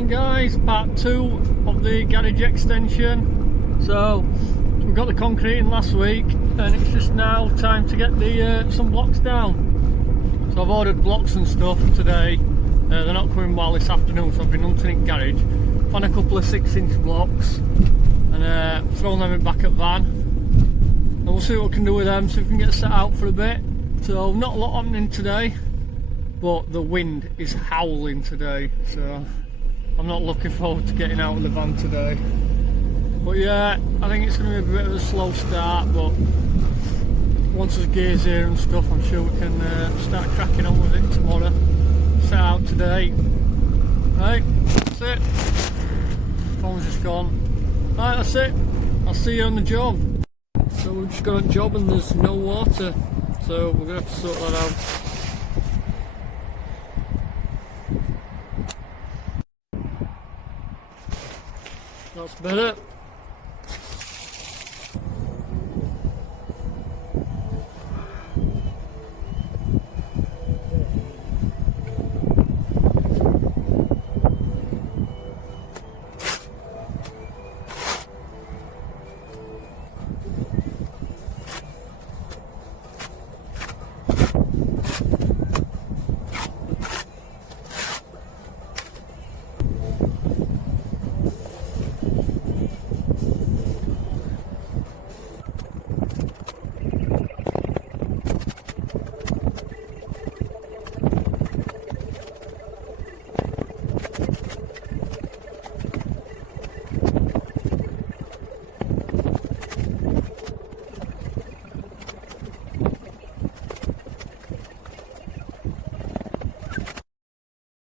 Morning guys, part 2 of the garage extension. So we got the concrete in last week and it's just now time to get the some blocks down. So I've ordered blocks and stuff today. They're not coming well this afternoon, so I've been hunting in garage. Found a couple of 6-inch blocks and thrown them in back at van. And we'll see what we can do with them, see if we can get set out for a bit. So not a lot happening today, but the wind is howling today, so I'm not looking forward to getting out of the van today. But yeah, I think it's going to be a bit of a slow start, but once there's gears here and stuff, I'm sure we can start cracking on with it tomorrow. Set out today. Right, that's it. Phone's just gone. Right, that's it. I'll see you on the job. So we've just got on job and there's no water, so we're going to have to sort that out. That's better.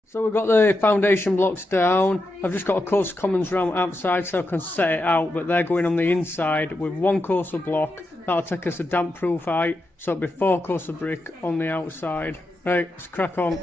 So we've got the foundation blocks down. I've just got a course of commons round outside so I can set it out, but they're going on the inside with one course of block. That'll take us a damp proof height, so it'll be 4 courses of brick on the outside. Right, let's crack on.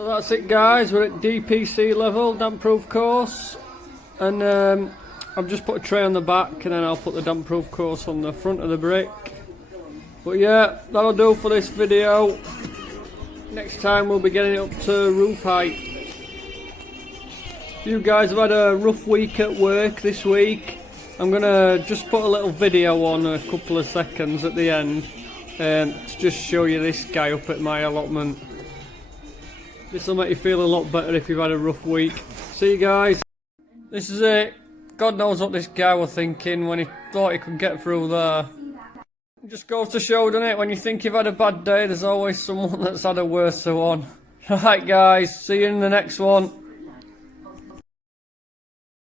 So that's it guys, we're at DPC level, damp proof course, and I've just put a tray on the back and then I'll put the damp proof course on the front of the brick. But yeah, that'll do for this video. Next time we'll be getting it up to roof height. If you guys have had a rough week at work this week, I'm gonna just put a little video on a couple of seconds at the end to just show you this guy up at my allotment. This will make you feel a lot better if you've had a rough week. See you guys. This is it. God knows what this guy was thinking when he thought he could get through there. It just goes to show, doesn't it? When you think you've had a bad day, there's always someone that's had a worse one. Right guys, see you in the next one.